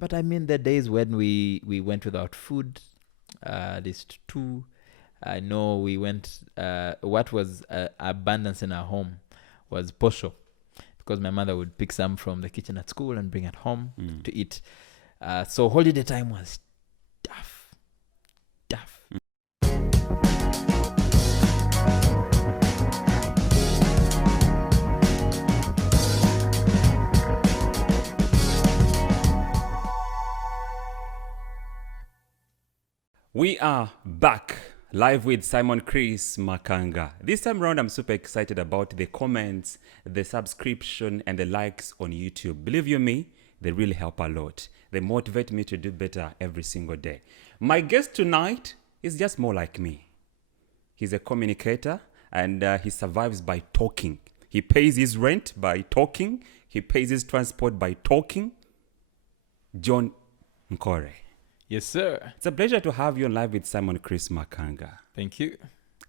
But I mean, the days when we went without food, at least two. I know we went. What was abundance in our home was posho, because my mother would pick some from the kitchen at school and bring it home to eat. So holiday time was tough. We are back live with Simon Chris Makanga. This time around, I'm super excited about the comments, the subscription, and the likes on YouTube. Believe you me, they really help a lot. They motivate me to do better every single day. My guest tonight is just more like me. He's a communicator, and he survives by talking. He pays his rent by talking. He pays his transport by talking. John Nkore. Yes, sir. It's a pleasure to have you on Live with Simon Chris Makanga. Thank you.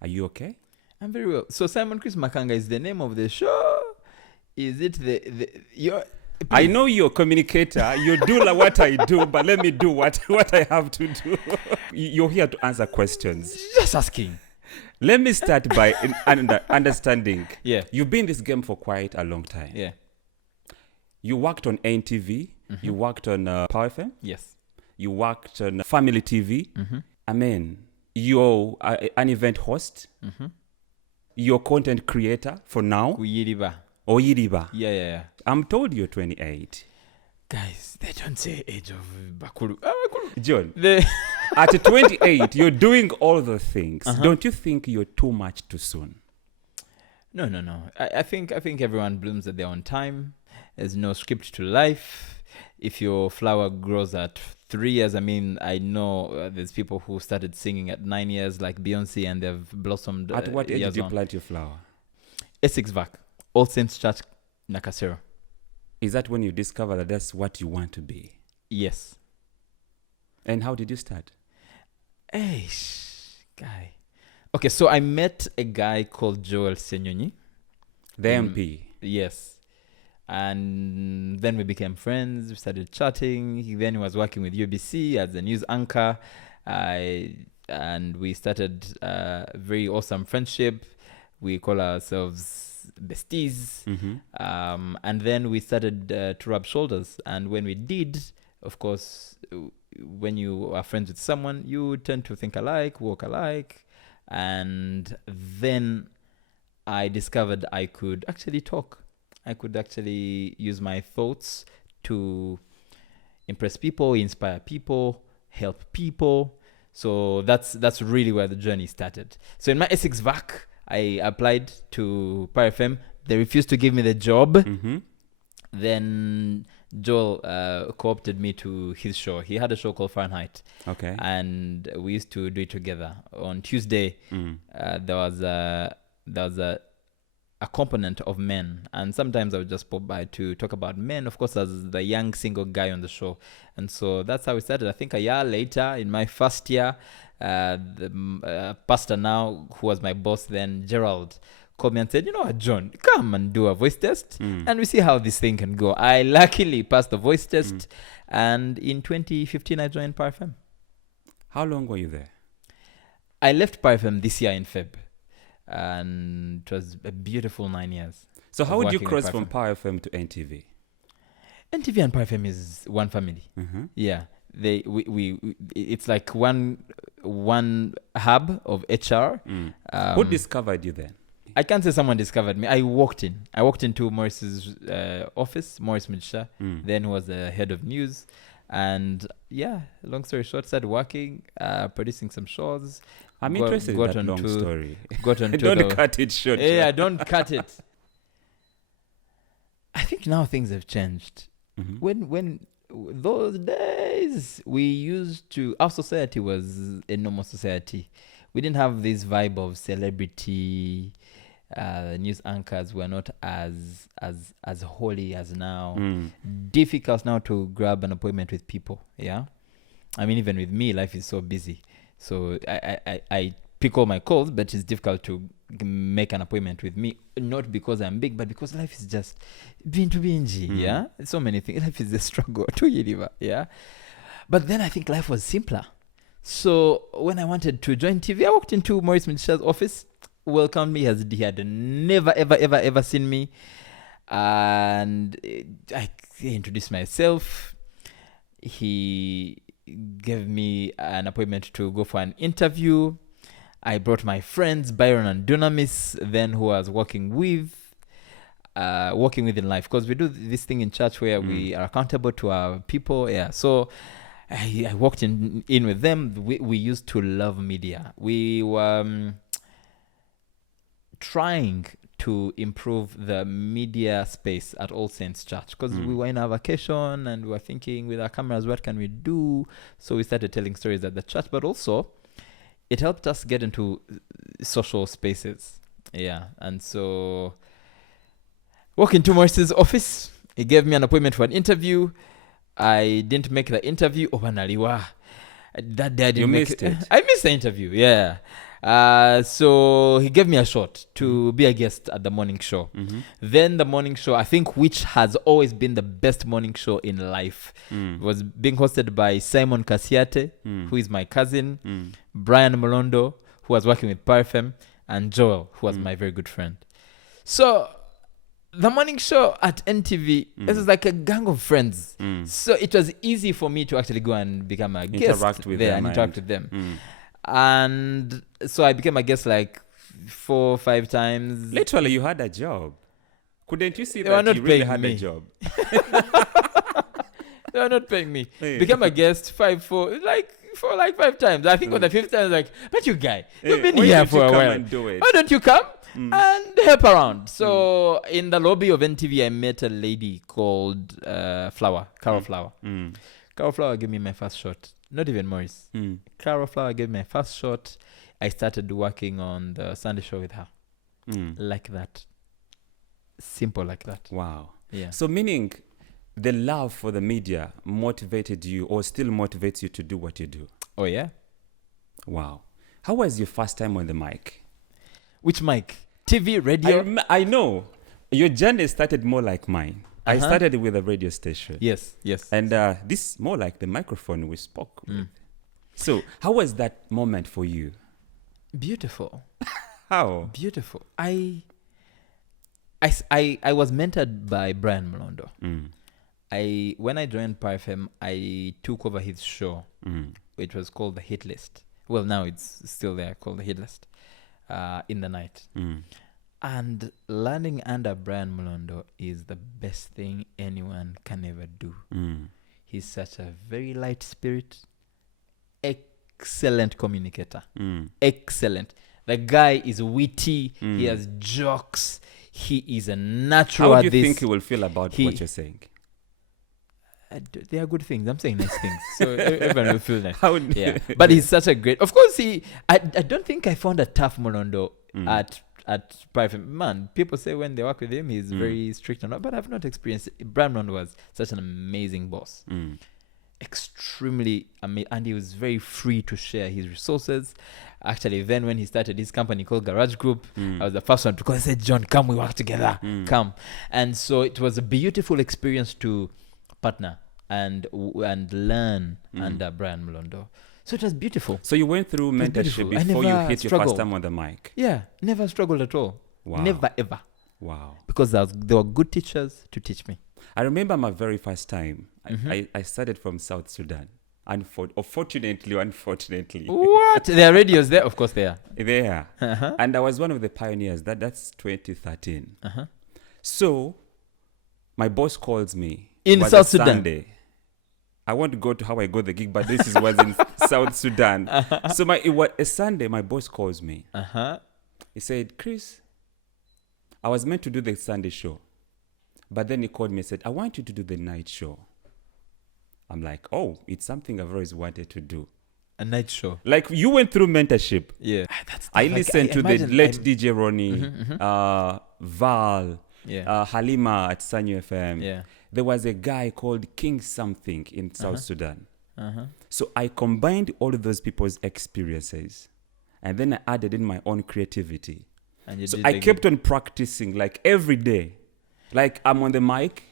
Are you okay? I'm very well. So Simon Chris Makanga is the name of the show. Is it your? I know you're a communicator. You do like what I do, but let me do what I have to do. You're here to answer questions. Just asking. Let me start by understanding. Yeah. You've been in this game for quite a long time. Yeah. You worked on NTV. Mm-hmm. You worked on Power FM. Yes. You worked on Family TV. Mm-hmm. I mean, you're an event host. Mm-hmm. You're a content creator for now. Kuyiriba. Oyiriba. Yeah. I'm told you're 28. Guys, they don't say age of Bakuru. John, at 28, you're doing all the things. Uh-huh. Don't you think you're too much too soon? No. I think everyone blooms at their own time. There's no script to life. If your flower grows at 3 years, I mean, I know there's people who started singing at 9 years, like Beyonce, and they've blossomed. At what age did you plant your flower? Essex Vac, All Saints Church, Nakasero. Is that when you discover that that's what you want to be? Yes. And how did you start? Guy. Okay, so I met a guy called Joel Senyonyi. The MP? Yes. And then we became friends. We started chatting. He was working with UBC as a news anchor. And we started a very awesome friendship. We call ourselves besties. Mm-hmm. And then we started to rub shoulders. And when we did, of course, when you are friends with someone, you tend to think alike, walk alike. And then I discovered I could actually talk. I could actually use my thoughts to impress people, inspire people, help people. So that's really where the journey started. So in my Essex Vac, I applied to Power FM. They refused to give me the job. Mm-hmm. Then Joel co-opted me to his show. He had a show called Fahrenheit. Okay. And we used to do it together. On Tuesday, there was a component of men, and sometimes I would just pop by to talk about men, of course, as the young single guy on the show. And so that's how we started. I think a year later, in my first year, the pastor now, who was my boss then, Gerald, called me and said, you know what, John, come and do a voice test and we see how this thing can go. I luckily passed the voice test, and in 2015 I joined Power FM. How long were you there? I left Power FM this year in Feb. And it was a beautiful 9 years. So how would you cross from Power FM to NTV? NTV and Power FM is one family. Mm-hmm. Yeah, it's like one hub of HR. Who discovered you then? I can't say someone discovered me. I walked into Morris's office, Morris Mujisha, then who was the head of news. And yeah, long story short, started working, producing some shows. I'm interested in that long story. Don't cut it short. Yeah, don't cut it. I think now things have changed. Mm-hmm. When those days we used to, our society was a normal society. We didn't have this vibe of celebrity. News anchors were not as holy as now. Difficult now to grab an appointment with people. Yeah, I mean, even with me, life is so busy. So I pick all my calls, but it's difficult to make an appointment with me, not because I'm big, but because life is just bingy. Yeah, so many things. Life is a struggle to deliver. Yeah, but then I think life was simpler. So when I wanted to join TV, I walked into Maurice Mitsha's office, welcomed me as he had never ever seen me, and I introduced myself. He gave me an appointment to go for an interview. I brought my friends, Byron and Dunamis, then who I was working with in life. Because we do this thing in church where we are accountable to our people. Yeah. So I walked in with them. We used to love media. We were trying to improve the media space at All Saints Church, because we were in our vacation and we were thinking with our cameras, what can we do? So we started telling stories at the church, but also it helped us get into social spaces. Yeah. And so walk into Maurice's office. He gave me an appointment for an interview. I didn't make the interview. Oh, Banaliwa. That day I didn't make it. I missed the interview. Yeah. So he gave me a shot to be a guest at the morning show. Then the morning show, I think, which has always been the best morning show in life, was being hosted by Simon Kasiate, who is my cousin, Brian Molondo, who was working with Parfem, and Joel, who was my very good friend. So the morning show at NTV, it was like a gang of friends. So it was easy for me to actually go and become a guest there and interact with them. And so I became a guest like 4 or 5 times. Literally, you had a job. Couldn't you see that you really had a job? They were not paying me. Became a guest 4 5 times. I think on the 5th time I was like, but you guy, you've been here for a while. Why don't you come and help around? So in the lobby of NTV, I met a lady called Flower, Carol Flower. Carol Flower gave me my first shot. Not even Maurice. Carol Flower gave me my first shot. I started working on the Sunday show with her. Like that. Simple like that. Wow. Yeah. So meaning the love for the media motivated you or still motivates you to do what you do? Oh, yeah. Wow. How was your first time on the mic? Which mic? TV, radio? I know. Your journey started more like mine. I started with a radio station. Yes. And this more like the microphone we spoke with. So how was that moment for you? Beautiful. How? Beautiful. I was mentored by Brian Molondo. When I joined Parfem, I took over his show, which was called The Hit List. Well, now it's still there, called The Hit List, in the night. And learning under Brian Molondo is the best thing anyone can ever do. He's such a very light spirit, excellent communicator. Excellent. The guy is witty. He has jokes. He is a natural. How do you think he will feel about what you're saying? They are good things. I'm saying nice things. So everyone will feel nice. Yeah. But he's such a great... Of course, I don't think I found a tough Molondo at private. Man, people say when they work with him, he's very strict and all, but I've not experienced it. Brian Molondo was such an amazing boss. Extremely amazing. And he was very free to share his resources. Actually, then when he started his company called Garage Group, I was the first one to call. I said, John, come, we work together. Come. And so it was a beautiful experience to partner and learn under Brian Molondo. So it was beautiful. So you went through mentorship before you hit your first time on the mic? Yeah, never struggled at all. Wow. Never, ever. Wow. Because there were good teachers to teach me. I remember my very first time. I started from South Sudan. Unfortunately. What? There are radios there? Of course they are. They are. And I was one of the pioneers. That's 2013. So my boss calls me. In South Sudan? Sunday. I want to go to how I got the gig, but this was in South Sudan. So it was a Sunday, my boss calls me. He said, Chris, I was meant to do the Sunday show. But then he called me and said, I want you to do the night show. I'm like, oh, it's something I've always wanted to do. A night show. Like you went through mentorship. Yeah. I listened to the late DJ Ronnie, Val, Halima at Sanyo FM. Yeah. There was a guy called King something in South Sudan. So I combined all of those people's experiences and then I added in my own creativity. And you So did I the kept gig. on practicing like every day. Like I'm on the mic,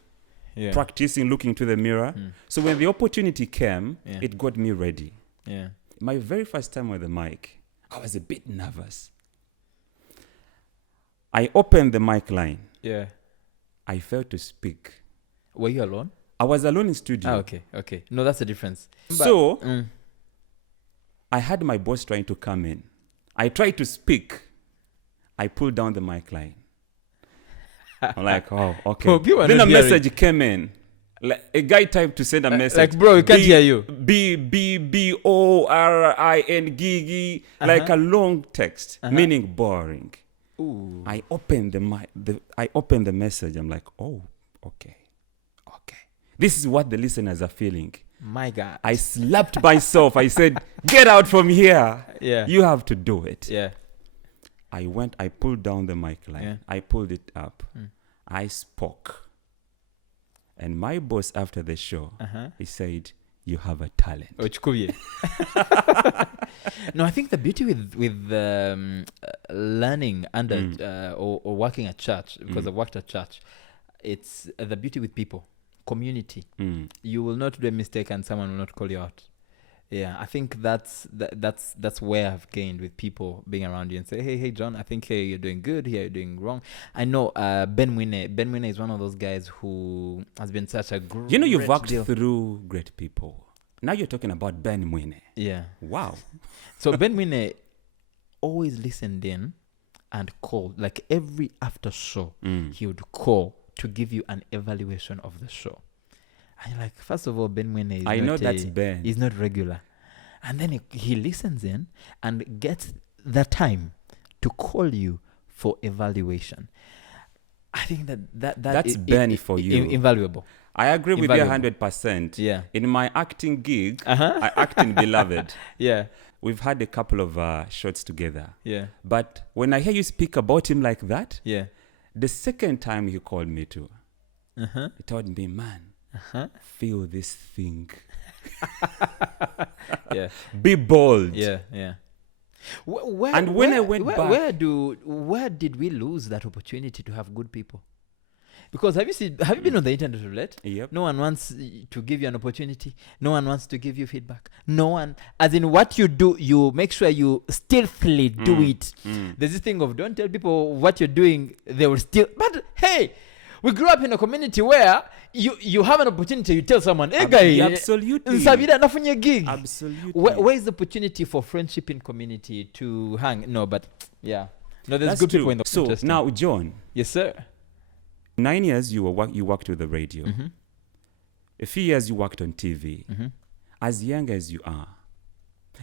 Yeah. practicing, looking to the mirror. So when the opportunity came, Yeah. it got me ready. Yeah. My very first time on the mic, I was a bit nervous. I opened the mic line. Yeah. I failed to speak. Were you alone? I was alone in studio. Ah, okay. Okay. No, that's the difference. So Mm. I had my boss trying to come in. I tried to speak. I pulled down the mic line. I'm like, oh, okay. People are Then a not hearing. message came in. Like a guy typed to send a message. Like, bro, we can't hear you. BORIN Gigi, like a long text, meaning boring. Ooh. I opened the mic. I opened the message. I'm like, oh, okay. This is what the listeners are feeling. My God. I slapped myself. I said, get out from here. Yeah. You have to do it. Yeah. I pulled down the mic line. Yeah. I pulled it up. I spoke. And my boss after the show, he said, you have a talent. Ochukubye. No, I think the beauty with learning under or working at church, because I worked at church, it's the beauty with people, community. You will not do a mistake and someone will not call you out. Yeah, I think that's where I've gained with people being around you and say, hey John, I think you're doing good, here you're doing wrong. I know Ben Winne is one of those guys who has been such a great you've walked deal. through great people. Now you're talking about Ben Winne. Yeah. Wow. So Ben Winne always listened in and called, like every after show, he would call to give you an evaluation of the show. And you're like, first of all, Ben Winne is that's Ben. He's not regular. And then he listens in and gets the time to call you for evaluation. I think that's Ben for you. Invaluable. I agree with you 100%. Yeah. In my acting gig, I act in Beloved. Yeah. We've had a couple of shots together. Yeah. But when I hear you speak about him like that, yeah, the second time he called me to, he told me, man, feel this thing. Yeah. Be bold. Yeah, yeah. I went back, where did we lose that opportunity to have good people? Because have you been on the internet roulette? Yep. No one wants to give you an opportunity. No one wants to give you feedback. No one, as in what you do, you make sure you stealthily do it. There's this thing of don't tell people what you're doing. They will still. But hey, we grew up in a community where you have an opportunity. You tell someone, hey guy, absolutely. Gig. Absolutely. Where is the opportunity for friendship in community to hang? No, but yeah, no, there's That's good true. people in the. So now, John. Yes, sir. 9 years you worked with the radio. A few years you worked on TV. As young as you are,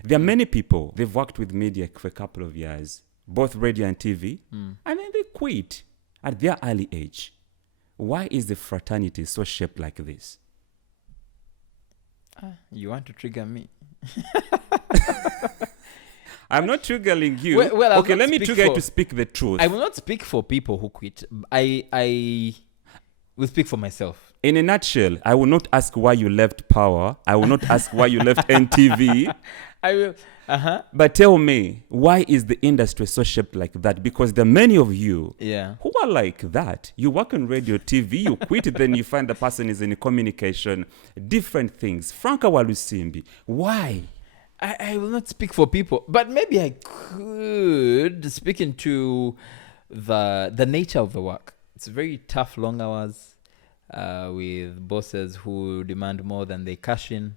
there are many people, they've worked with media for a couple of years, both radio and TV, and then they quit at their early age. Why is the fraternity so shaped like this? You want to trigger me? I'm not triggering you. Well, okay, let me trigger you to speak the truth. I will not speak for people who quit. I will speak for myself. In a nutshell, I will not ask why you left Power. I will not ask why you left NTV. I will. But tell me, why is the industry so shaped like that? Because there are many of you who are like that. You work on radio, TV, you quit, then you find the person is in communication, different things. Franka Walusimbi, why? I will not speak for people, but maybe I could speak into the nature of the work. It's very tough, long hours with bosses who demand more than they cash in.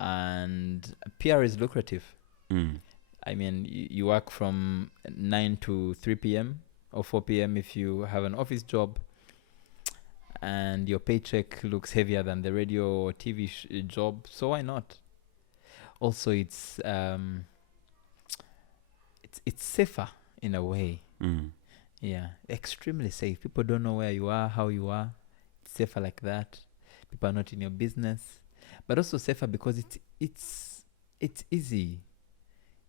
And PR is lucrative. I mean, you work from 9 to 3 p.m. or 4 p.m. if you have an office job, and your paycheck looks heavier than the radio or TV job. So why not? Also, it's safer in a way. Yeah, extremely safe. People don't know where you are, how you are. It's safer like that. People are not in your business. But also safer because it's easy.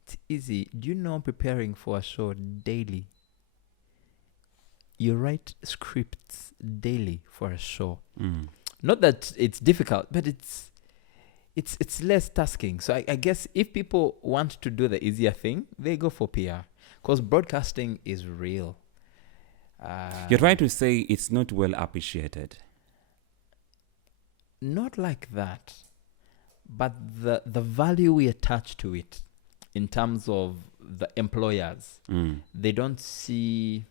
It's easy. Do you know preparing for a show daily? You write scripts daily for a show. Not that it's difficult, but it's less tasking. So I guess if people want to do the easier thing, they go for PR. because broadcasting is real. You're trying to say it's not well appreciated. Not like that, but the value we attach to it in terms of the employers, they don't see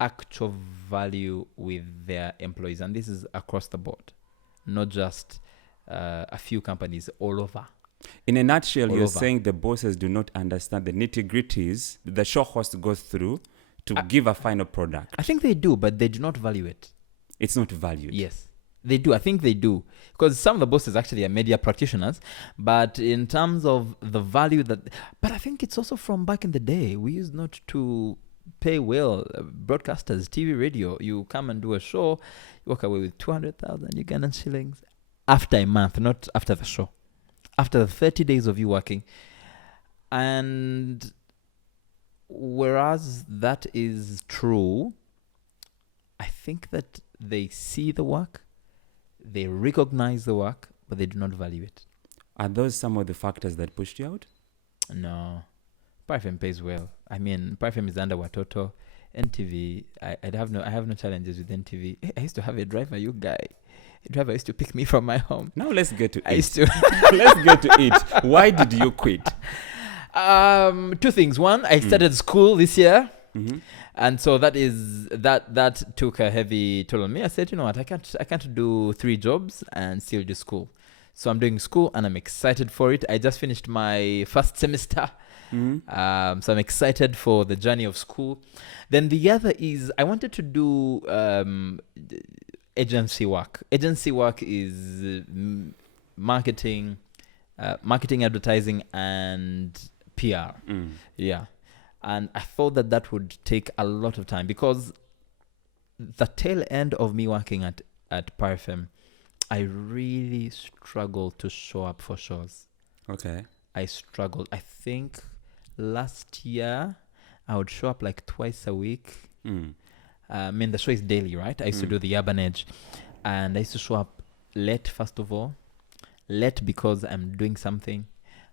actual value with their employees. And this is across the board, not just a few companies, all over. In a nutshell, All you're over. saying the bosses do not understand the nitty-gritties the show host goes through to give a final product. I think they do, but they do not value it. It's not valued. Yes, they do. I think they do. Because some of the bosses actually are media practitioners. But in terms of the value that... But I think it's also from back in the day. We used not to pay well. Broadcasters, TV, radio. You come and do a show, you walk away with 200,000 Ugandan shillings after a month, not after the show. After the 30 days of you working. And whereas that is true, I think that they see the work, they recognize the work, but they do not value it. Are those some of the factors that pushed you out? No. PyFM pays well. I mean, PyFM is under Watoto. NTV, I have no challenges with NTV. I used to have a driver, a driver used to pick me from my home. Now let's get to I it. used to... Let's get to it. Why did you quit? Two things. One, I started school this year. Mm-hmm. And so that took a heavy toll on me. I said, you know what, I can't do 3 jobs and still do school. So I'm doing school and I'm excited for it. I just finished my first semester. Mm-hmm. So I'm excited for the journey of school. Then the other is I wanted to do agency work. Agency work is marketing, advertising, and PR. Yeah. And I thought that would take a lot of time because the tail end of me working at PyFM, I really struggled to show up for shows. Okay. I struggled. I think last year I would show up like twice a week. I mean, the show is daily, right? I used to do the Urban Edge. And I used to show up late, first of all. Late because I'm doing something.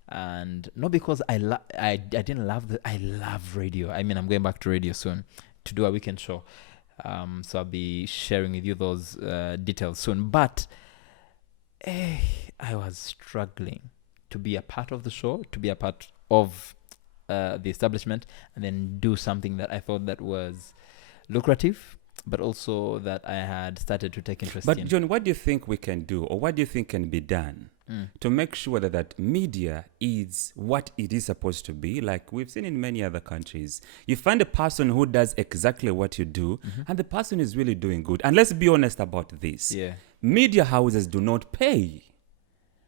And not because I didn't love I love radio. I mean, I'm going back to radio soon to do a weekend show. So I'll be sharing with you those details soon. But I was struggling to be a part of the show, to be a part of the establishment, and then do something that I thought that was lucrative, but also that I had started to take interest in. But John, what do you think we can do, or what do you think can be done to make sure that media is what it is supposed to be? Like we've seen in many other countries, you find a person who does exactly what you do, and the person is really doing good. And let's be honest about this. Yeah. Media houses do not pay.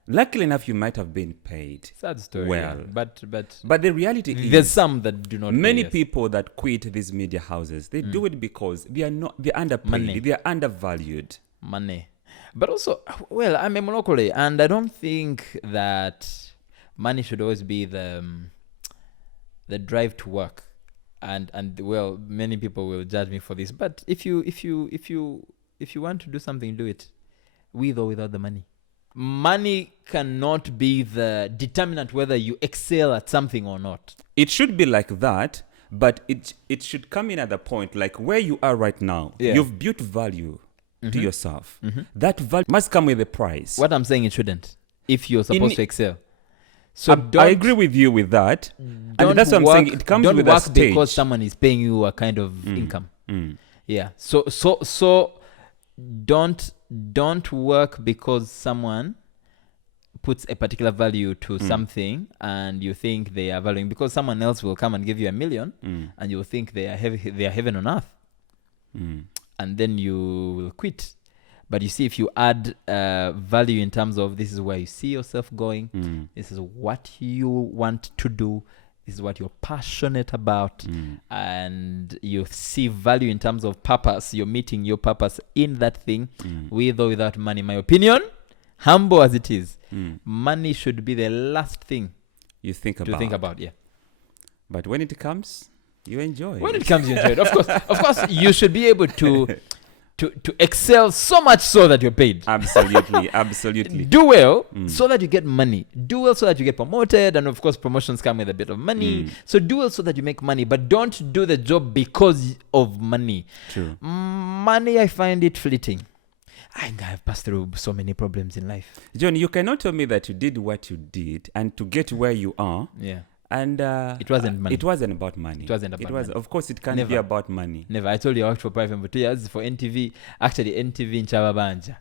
Luckily enough, you might have been paid. Sad story. Well, yeah. But but the reality is, there's some that do not. many pay, yes. people that quit these media houses, they do it because they're underpaid, Money. they're undervalued. Money. But also, well, I'm a monopoly, and I don't think that money should always be the drive to work. And well, many people will judge me for this, but if you want to do something, do it with or without the money. Money cannot be the determinant whether you excel at something or not. It should be like that, but it should come in at the point like where you are right now. Yeah. You've built value to yourself. That value must come with a price. What I'm saying, it shouldn't. If you're supposed to excel. So I agree with you with that. And that's what I'm saying. It comes with a work stage. because someone is paying you a kind of income. Yeah. So don't work because someone puts a particular value to something and you think they are valuing, because someone else will come and give you $1 million and you will think they are heaven on earth. And then you will quit. But you see, if you add value in terms of this is where you see yourself going, this is what you want to do, this is what you're passionate about, and you see value in terms of purpose, you're meeting your purpose in that thing, with or without money. My opinion, humble as it is, money should be the last thing you think to think about. Yeah. But when it comes, you enjoy. When it comes, you enjoy it. Of course, you should be able to to excel so much so that you're paid. Absolutely, absolutely. Do well so that you get money. Do well so that you get promoted. And of course, promotions come with a bit of money. So do well so that you make money. But don't do the job because of money. True. Money, I find it fleeting. I've passed through so many problems in life. John, you cannot tell me that you did what you did and to get where you are. Yeah. And it wasn't money. It wasn't about money. It wasn't about money. Of course, it can't be about money. Never. I told you I worked for private for 2 years for NTV. Actually, NTV in Chababanja.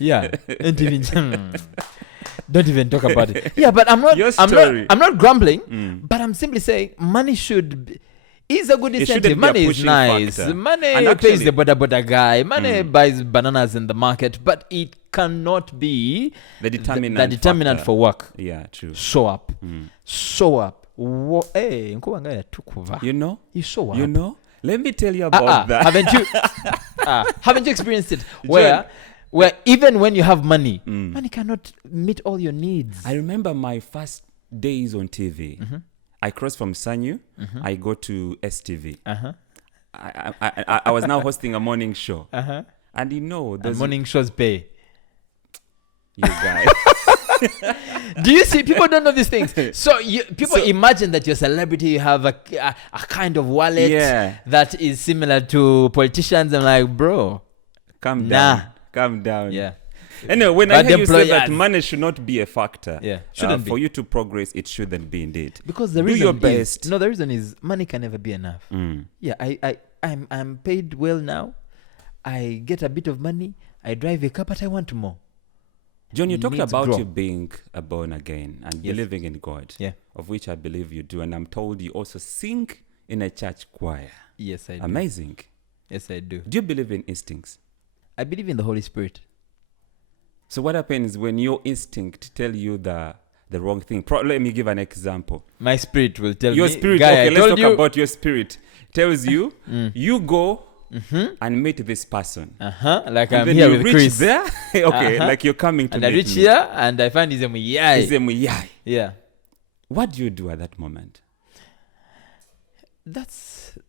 Yeah, NTV in Don't even talk about it. Yeah, but I'm not grumbling. But I'm simply saying money is a good incentive. Money is nice. Factor. Money pays the boda guy. Money buys bananas in the market, but it cannot be the determinant for work. Yeah, true. Show up. Show up. Hey, you know? You show up. You know? Let me tell you about that. Haven't you experienced it? Where even when you have money, money cannot meet all your needs. I remember my first days on TV. I crossed from Sanyu. I go to STV. I was now hosting a morning show. And you know, those morning shows pay. You guys. Do you see? People don't know these things. So people imagine that you're a celebrity. You have a kind of wallet that is similar to politicians. I'm like, bro, calm down. Calm down. Yeah. Anyway, when I hear you say that money should not be a factor, shouldn't be. For you to progress, it shouldn't be indeed. Because the reason do your best. The reason is money can never be enough. Yeah, I'm paid well now. I get a bit of money. I drive a car, but I want more. John, you talked about you being born again and believing in God, of which I believe you do. And I'm told you also sing in a church choir. Yes, I do. Amazing. Yes, I do. Do you believe in instincts? I believe in the Holy Spirit. So what happens when your instinct tell you the wrong thing? Let me give an example. My spirit will tell your me. Your spirit, okay, let's talk about your spirit. Tells you, you go and meet this person. Like and I'm here with Chris. There? Okay, like you're coming to and meet I reach me. here and I find he's a muyai. He's a muyai. Yeah. What do you do at that moment?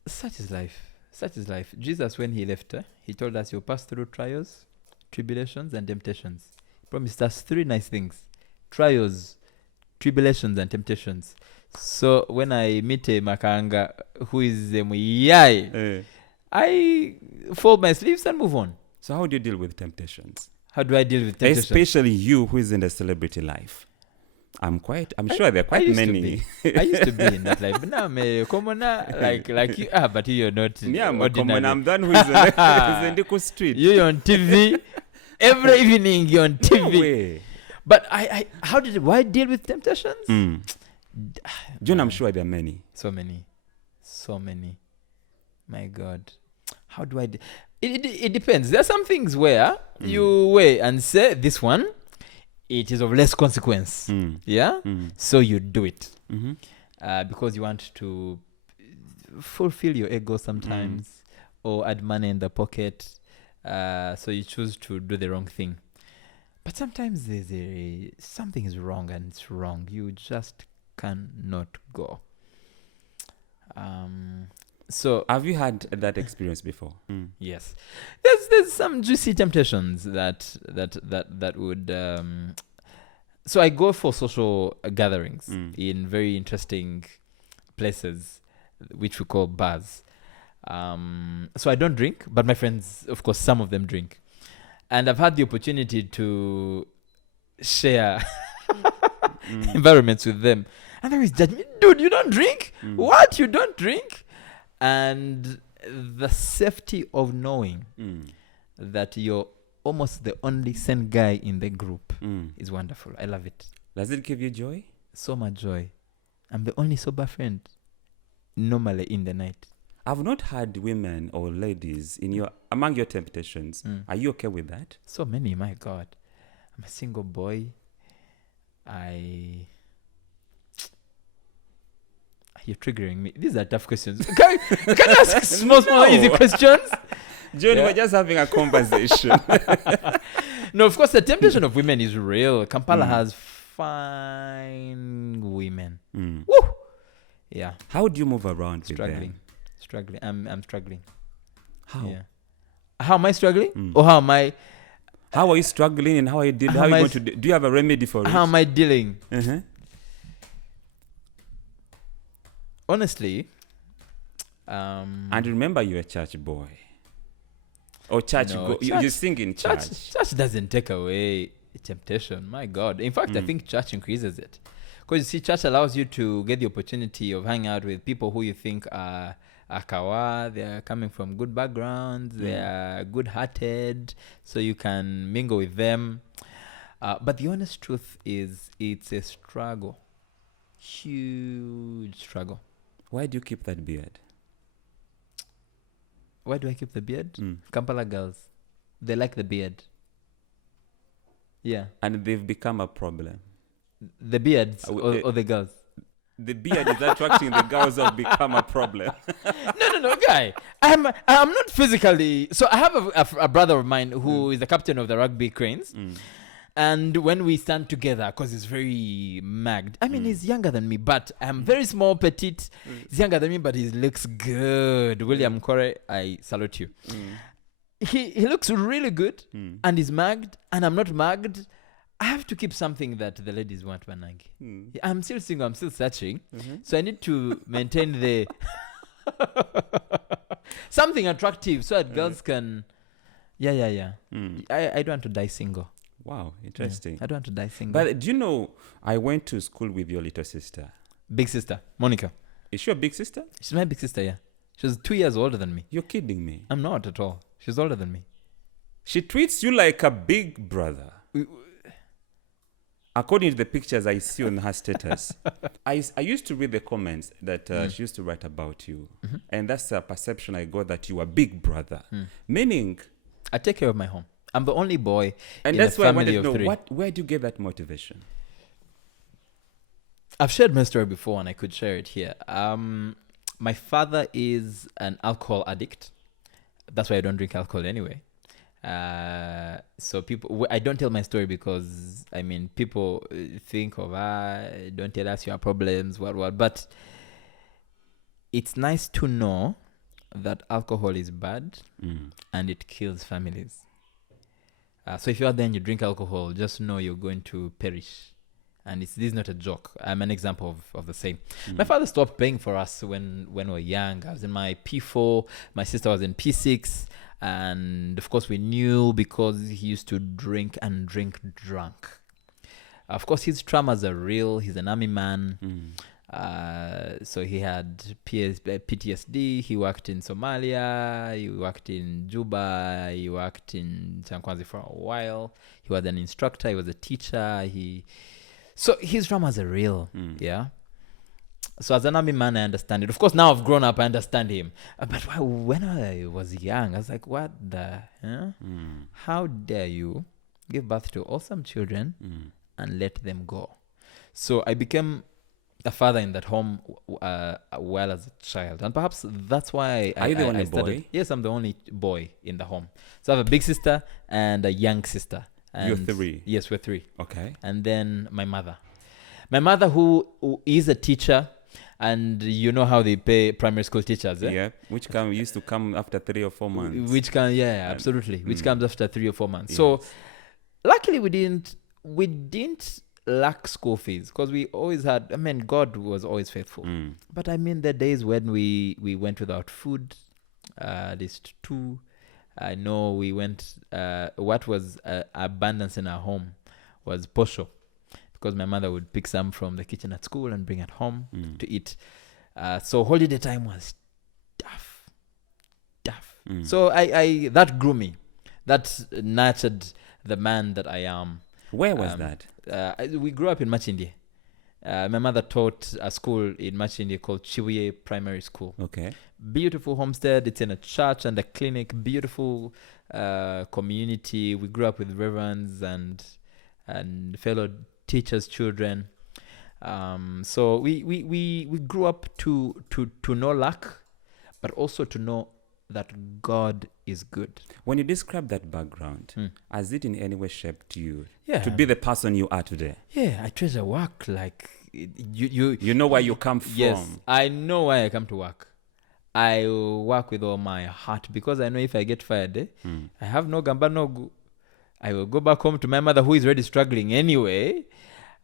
Such is life. Such is life. Jesus, when he left, he told us you'll pass through trials, tribulations, and temptations. He promised us 3 nice things: trials, tribulations, and temptations. So when I meet a Makanga who is a muyai, I fold my sleeves and move on. So how do you deal with temptations? How do I deal with temptations? Especially you who is in the celebrity life. I'm sure there are quite many. I used to be in that life. But now I'm a commoner like you. But you're not. Yeah, I'm a commoner. I'm done with the Ndiku street. You're on TV. Every evening you're on TV. No way. But why deal with temptations? John, I'm sure there are many. So many. My God. How do I... It depends. There are some things where you weigh and say, this one, it is of less consequence. Yeah? So you do it. Because you want to fulfill your ego sometimes or add money in the pocket. So you choose to do the wrong thing. But sometimes something is wrong and it's wrong. You just cannot go. So have you had that experience before? Yes, there's some juicy temptations that would. So I go for social gatherings in very interesting places, which we call bars. So I don't drink, but my friends, of course, some of them drink, and I've had the opportunity to share environments with them, and there is judgment. Dude, you don't drink? What? You don't drink? And the safety of knowing that you're almost the only sane guy in the group is wonderful. I love it. Does it give you joy? So much joy. I'm the only sober friend normally in the night. I've not had women or ladies among your temptations. Are you okay with that? So many, my God. I'm a single boy. You're triggering me. These are tough questions. Can you ask small, easy questions? John, we're just having a conversation. No, of course, the temptation of women is real. Kampala has fine women. Woo! Yeah. How do you move around with them? Struggling. I'm struggling. How? Yeah. How am I struggling? Or how am I How are you struggling and how are you dealing? How are you going to do you have a remedy for it? how am I dealing? Uh-huh. Honestly, And remember, you're a church boy. Or church no, you sing in church. church doesn't take away temptation. My God. In fact, I think church increases it. Because you see, church allows you to get the opportunity of hanging out with people who you think are kawa. They are coming from good backgrounds. They are good-hearted. So you can mingle with them. But the honest truth is, it's a struggle. Huge struggle. Why do you keep that beard? Why do I keep the beard? Kampala girls, they like the beard. Yeah. And they've become a problem. The beards or the girls? The beard is attracting the girls that have become a problem. No, guy. I'm not physically. So I have a brother of mine who is the captain of the rugby Cranes. And when we stand together, because he's very magged. I mean, he's younger than me, but I'm very small, petite. He's younger than me, but he looks good. William Nkore, I salute you. He looks really good, and he's magged, and I'm not magged. I have to keep something that the ladies want, Managi. I'm still single, I'm still searching. So I need to maintain the something attractive so that girls can... Yeah. I don't want to die single. Wow, interesting. Yeah, I don't want to die single. But do you know, I went to school with your little sister. Big sister, Monica. Is she your big sister? She's my big sister, yeah. She's 2 years older than me. You're kidding me. I'm not at all. She's older than me. She treats you like a big brother. According to the pictures I see on her status. I used to read the comments that she used to write about you. And that's a perception I got that you are big brother. Meaning... I take care of my home. I'm the only boy and in that's a why I family wanted to of know, 3. where do you get that motivation? I've shared my story before and I could share it here. My father is an alcohol addict. That's why I don't drink alcohol anyway. So people, I don't tell my story because, I mean, people think of, don't tell us your problems, what. But it's nice to know that alcohol is bad and it kills families. So if you're out there and you drink alcohol, just know you're going to perish. And this is not a joke. I'm an example of the same. My father stopped paying for us when we were young. I was in my P4. My sister was in P6. And of course, we knew because he used to drink drunk. Of course, his traumas are real. He's an army man. So he had PTSD. He worked in Somalia. He worked in Juba. He worked in Chankwanzi for a while. He was an instructor. He was a teacher. So his traumas are real. Yeah. So as an army man, I understand it. Of course, now I've grown up, I understand him. But when I was young, I was like, what the? Huh? How dare you give birth to awesome children and let them go? So I became a father in that home while as a child. And perhaps that's why Are you the only started, boy? Yes, I'm the only boy in the home. So I have a big sister and a young sister. And You're 3? Yes, we're 3. Okay. And then my mother. My mother who is a teacher, and you know how they pay primary school teachers, eh? Yeah, which used to come after 3 or 4 months. Absolutely. Which comes after 3 or 4 months. Yes. So luckily we didn't lack school fees because we always had, I mean, God was always faithful. But I mean, the days when we went without food, at least 2, I know we went, what was abundance in our home was posho, because my mother would pick some from the kitchen at school and bring it home to eat. So holiday time was tough. So I that grew me. That nurtured the man that I am. Where was that? We grew up in Machindie. My mother taught a school in Machindie called Chiwiye Primary School. Okay. Beautiful homestead. It's in a church and a clinic. Beautiful community. We grew up with reverends and fellow teachers' children. So we grew up to know lack, but also to know that God is good. When you describe that background, has it in any way shaped you Yeah. to be the person you are today? Yeah, I treasure work. Like you know where you come from. Yes, I know why I come to work. I will work with all my heart because I know if I get fired, I have no gamba no gu. I will go back home to my mother who is already struggling anyway.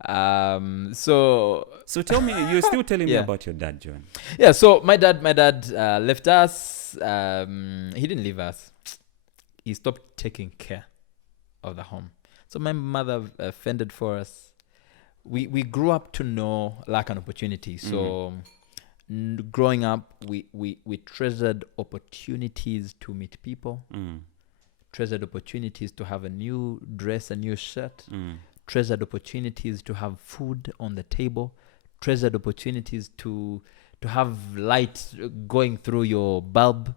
So tell me, you're still telling me Yeah. about your dad, John. yeah, so my dad left us. He didn't leave us. He stopped taking care of the home. So my mother fended for us. We grew up to know lack and opportunity. So growing up, we treasured opportunities to meet people, treasured opportunities to have a new dress, a new shirt, treasured opportunities to have food on the table, treasured opportunities to have light going through your bulb.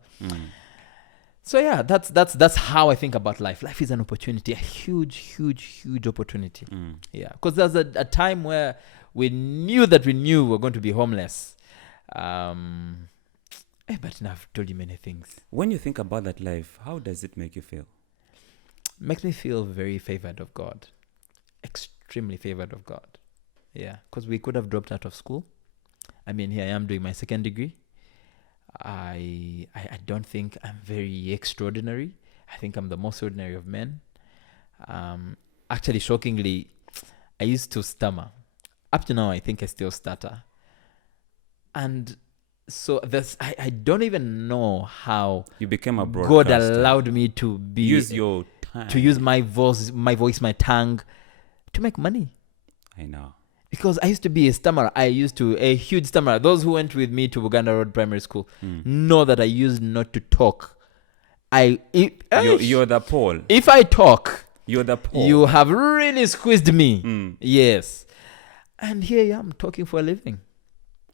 So yeah, that's how I think about life. Life is an opportunity, a huge opportunity. Yeah, because there's a time where we knew we were going to be homeless. But now I've told you many things. When you think about that life, how does it make you feel? Makes me feel very favored of God, extremely favored of God. Yeah, because we could have dropped out of school. I mean, here I am doing my second degree. I don't think I'm very extraordinary. I think I'm the most ordinary of men. Actually, shockingly, I used to stammer. Up to now, I think I still stutter. And so I don't even know how You became a God broadcaster. allowed me to Use your time. to use my voice, my tongue, to make money. I know. Because I used to be a stammerer. A huge stammerer. Those who went with me to Buganda Road Primary School know that I used not to talk. You're the Paul. If I talk, You're the Paul. you have really squeezed me. Yes. And here I am talking for a living.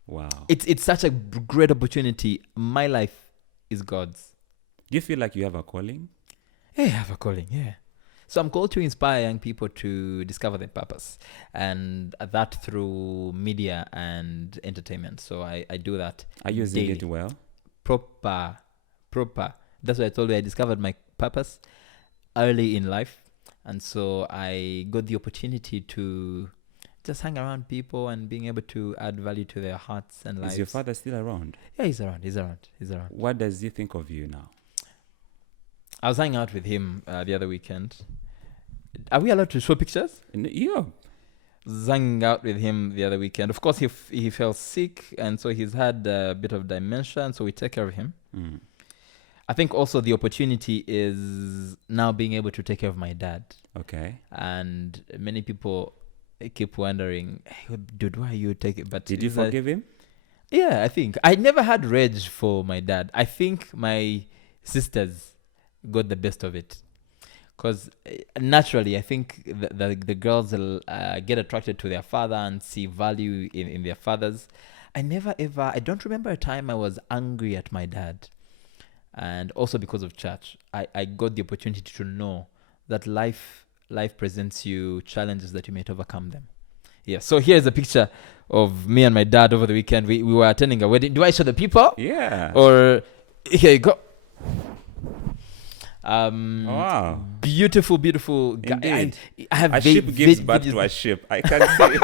Wow. It's such a great opportunity. My life is God's. Do you feel like you have a calling? Yeah, I have a calling, yeah. So I'm called to inspire young people to discover their purpose, and that through media and entertainment. So I do that. Are you using daily. it well? Proper. That's why I told you I discovered my purpose early in life. And so I got the opportunity to just hang around people and being able to add value to their hearts and lives. Is your father still around? Yeah, he's around. What does he think of you now? I was hanging out with him the other weekend. Are we allowed to show pictures? Yeah. Was hanging out with him the other weekend. Of course, he fell sick, and so he's had a bit of dementia, and so we take care of him. I think also the opportunity is now being able to take care of my dad. Okay. And many people keep wondering, hey, dude, why you take it? But Did you forgive him? Yeah, I think. I never had rage for my dad. I think my sisters got the best of it. Because naturally, I think the girls get attracted to their father and see value in their fathers. I don't remember a time I was angry at my dad. And also because of church, I got the opportunity to know that life presents you challenges that you may overcome them. Yeah, so here's a picture of me and my dad over the weekend. We were attending a wedding. Do I show the people? Yeah. Or here you go. Wow. Beautiful guy. Indeed. I have A ship gives birth to a ship. I can see.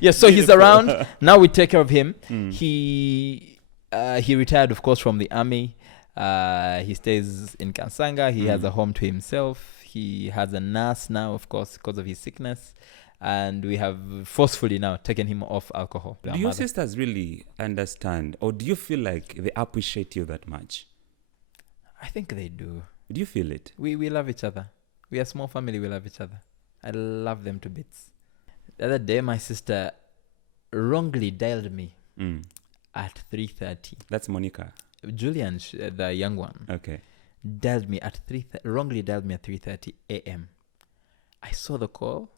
Yeah, so he's around. Now we take care of him. He retired, of course, from the army. He stays in Kansanga. He has a home to himself. He has a nurse now, of course, because of his sickness. And we have forcefully now taken him off alcohol. Do your sisters really understand, or do you feel like they appreciate you that much? I think they do. Do you feel it? We love each other. We are a small family. We love each other. I love them to bits. The other day, my sister wrongly dialed me at 3:30. That's Monica. Julian, the young one, Okay. wrongly dialed me at 3:30 a.m. I saw the call.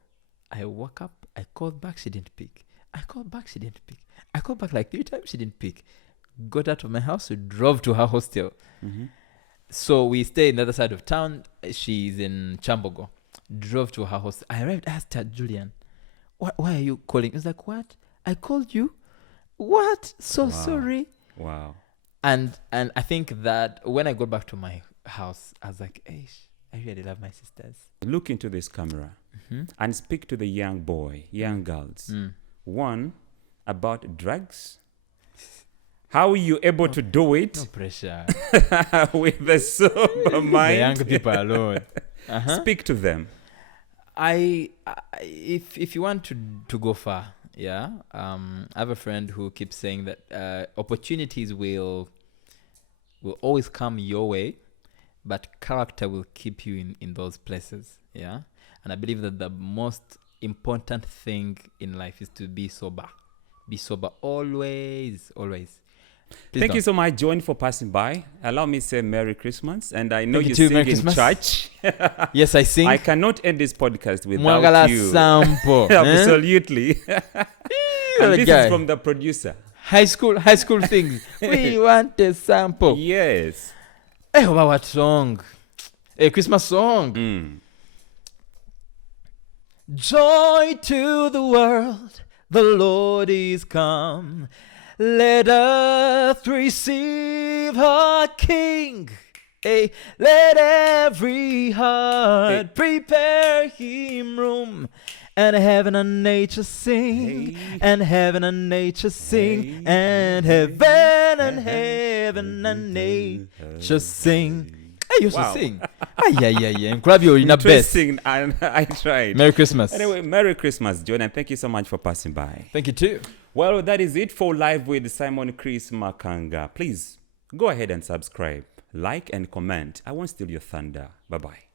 I woke up. I called back. She didn't pick. I called back. She didn't pick. I called back like 3 times. She didn't pick. Got out of my house. We drove to her hostel. So we stay in the other side of town. She's in Chambogo. Drove to her hostel. I arrived. I asked her, Julian, why are you calling? He was like, what? I called you? What? So sorry. Wow. And I think that when I got back to my house, I was like, hey, I really love my sisters. Look into this camera and speak to the young girls. One, about drugs. How are you able to do it No pressure. with the sober The mind? young people alone. Speak to them. If you want to go far, yeah. I have a friend who keeps saying that opportunities will always come your way, but character will keep you in those places. Yeah. And I believe that the most important thing in life is to be sober. Be sober always, always. Please Thank you don't. so much, John, for passing by. Allow me to say Merry Christmas. And I know Thank you you too. sing Merry in Christmas. church. Yes, I sing. I cannot end this podcast without Mwagala you. sample. Absolutely. You're And the this guy. is from the producer. High school things. We want a sample. Yes. Hey, what song? A Christmas song. Mm. Joy to the world, the Lord is come. Let earth receive her King. Hey, let every heart prepare him room. And heaven and nature sing, Hey. and heaven and nature sing, Hey. and heaven and nature sing. Hey, you should Wow. sing. Yeah. Grab your inner best. Interesting. And I tried. Merry Christmas. Anyway, Merry Christmas, John, and thank you so much for passing by. Thank you too. Well, that is it for Live with Simon Chris Makanga. Please go ahead and subscribe, like, and comment. I won't steal your thunder. Bye-bye.